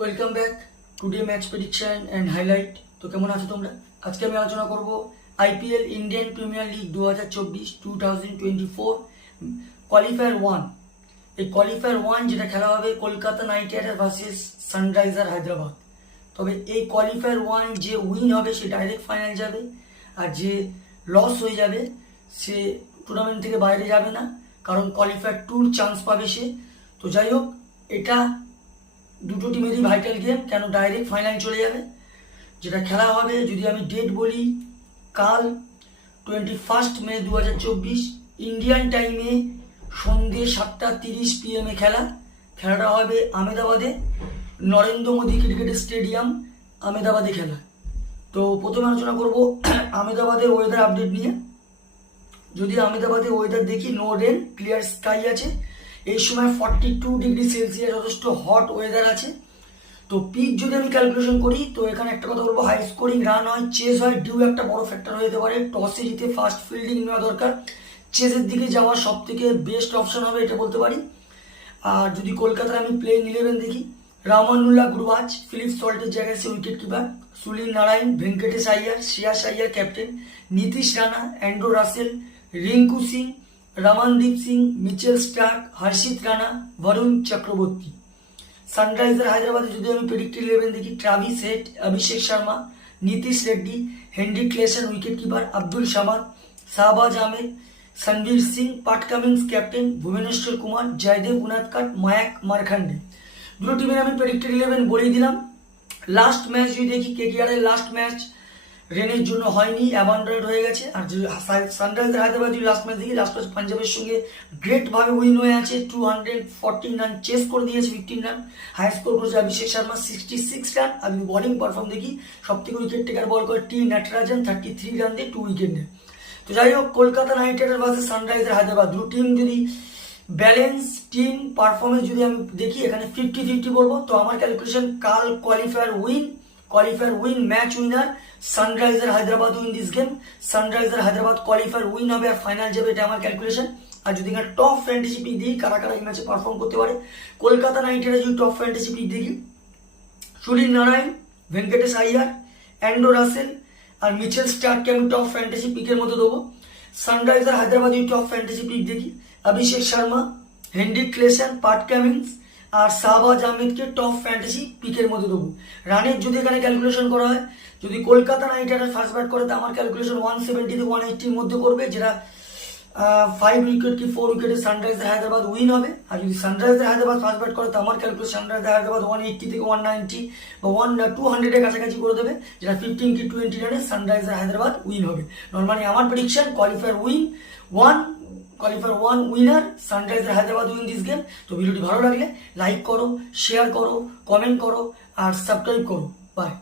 Welcome back today match prediction and highlight. তো কেমন আছো তোমরা? আজকে আমি আলোচনা করব IPL Indian Premier League 2024 qualifier one. এই কোয়ালিফায়ার ওয়ান যেটা খেলা হবে Kolkata knight rider versus sunriser Hyderabad. তবে এই কোয়ালিফায়ার ওয়ান যে উইন হবে সে ডাইরেক্ট ফাইনাল যাবে, আর যে লস হয়ে যাবে সে টুর্নামেন্ট থেকে বাইরে যাবে না, কারণ কোয়ালিফায়ার টুর চান্স পাবে সে। তো যাই হোক, এটা দুটো টিমেরই ভাইটাল গেম, কেন ডাইরেক্ট ফাইনাল চলে যাবে। যেটা খেলা হবে, যদি আমি ডেট বলি, কাল 21 মে 2024 ইন্ডিয়ান টাইমে সন্ধ্যে 7:30 PM খেলাটা হবে আহমেদাবাদে, নরেন্দ্র মোদী ক্রিকেট স্টেডিয়াম, আহমেদাবাদে খেলা। তো প্রথমে আলোচনা করব আহমেদাবাদের ওয়েদার আপডেট নিয়ে। যদি আহমেদাবাদের ওয়েদার দেখি, নো রেন, ক্লিয়ার স্কাই আছে। এই সময় 42°C যথেষ্ট হট ওয়েদার আছে। তো পিচ যদি আমি ক্যালকুলেশন করি, তো এখানে একটা কথা বলবো, হাই স্কোরিং রান হয়, চেজ হয়, ডিউ একটা বড় ফ্যাক্টর হয়ে যেতে পারে। টসে জিতে ফার্স্ট ফিল্ডিং নেওয়া দরকার, চেজের দিকে যাওয়ার সব থেকে বেস্ট অপশন হবে এটা বলতে পারি। আর যদি কলকাতার আমি প্লেইং 11 দেখি, রামানুল্লাহ গুরবাজ ফিলিপ সল্টের জায়গায় সে wicket keeper, Sunil Narine, Venkatesh Iyer, Shreyas Iyer captain, Nitish Rana, Andre Russell, Rinku Singh, Ramandeep Singh, Mitchell Starc, Harshit Rana, Varun Chakravarthy. Sunriser হায়দ্রাবাদে যদি আমি প্রেডিক্টেড 11 দেখি, Travis Head, Abhishek Sharma, Nitish Reddy, Henry Klaasen wicket keeper, Abdul Samad, Shahbaz Ahmed, Sanvir Singh, Pat Cummins captain, Bhuvneshwar Kumar, Jaydev Unadkat, Mayank Markande. দুটো টিমের আমি প্রেডিক্টেড 11 বলেই দিলাম। লাস্ট ম্যাচ যদি দেখি, কেকেআরের লাস্ট ম্যাচ রেনের জন্য হয়নি, অ্যাবান্ডয়েড হয়ে গেছে। আর সানরাইজার হায়দ্রাবাদ যদি লাস্ট ম্যাচ দেখি, লাস্ট ম্যাচ পাঞ্জাবের সঙ্গে গ্রেটভাবে উইন হয়ে আছে, 214 রান চেস করে দিয়েছে, 15 রান হাই স্কোর করেছে অভিষেক শর্মা 66 রান। আর যদি বোলিং পারফর্ম দেখি, সব থেকে উইকেট টেকার বল করে টি নটরাজন 33 রান দিয়ে 2 উইকেট নেয়। তো যাই হোক, Kolkata knight rider versus sunriser Hyderabad, দুটো টিম যদি ব্যালেন্স টিম পারফরমেন্স যদি আমি দেখি, এখানে 50-50 বলবো। তো আমার ক্যালকুলেশন, কাল qualifier win, match winner sunriser Hyderabad win this game. Sunriser Hyderabad qualifier win হবে আর ফাইনাল যাবে, এটা আমার ক্যালকুলেশন। আর যদি এখানে টপ ফ্যান্টাসি পিক দিই, কারা কারা এই ম্যাচে পারফর্ম করতে পারে, কলকাতা নাইট রাইডার যদি টপ ফ্যান্টাসি পিক দেখি, সুনীল নারায়ণ, ভেঙ্কটেশ আইয়ার, অ্যান্ড্রু রাসেল আর মিচেল স্টার্ককে আমি টপ ফ্যান্টাসি পিকের মধ্যে দেবো। সানরাইজার হায়দ্রাবাদ যদি টপ ফ্যান্টাসি পিক দেখি, অভিষেক শর্মা, হেনরি ক্লেসন, পাট কামিন্স আর শাহবাজ আহমেদকে টপ ফ্যান্টাসি পিকের মধ্যে দেবো। রানের যদি এখানে ক্যালকুলেশন করা হয়, যদি Kolkata knight rider first bat করে, তো আমার ক্যালকুলেশন 170 থেকে 180 মধ্যে করবে, যেটা 5 উইকেট কি 4 উইকেটে সানরাইজার হায়দ্রাবাদ উইন হবে। আর যদি সানরাইজার হায়দ্রাবাদ ফার্স্ট ব্যাট করে, তো আমার ক্যালকুলেশন সানরাইজার হায়দ্রাবাদ 180 থেকে 190 বা 200-এর কাছাকাছি করে দেবে, যেটা 15 কি 20 রানে সানরাইজার হায়দ্রাবাদ উইন হবে। নর্মালি আমার prediction qualifier one winner sunriser Hyderabad win this game. তো ভিডিওটি ভালো লাগলে লাইক করো, শেয়ার করো, কমেন্ট করো আর সাবস্ক্রাইব করো। বাই।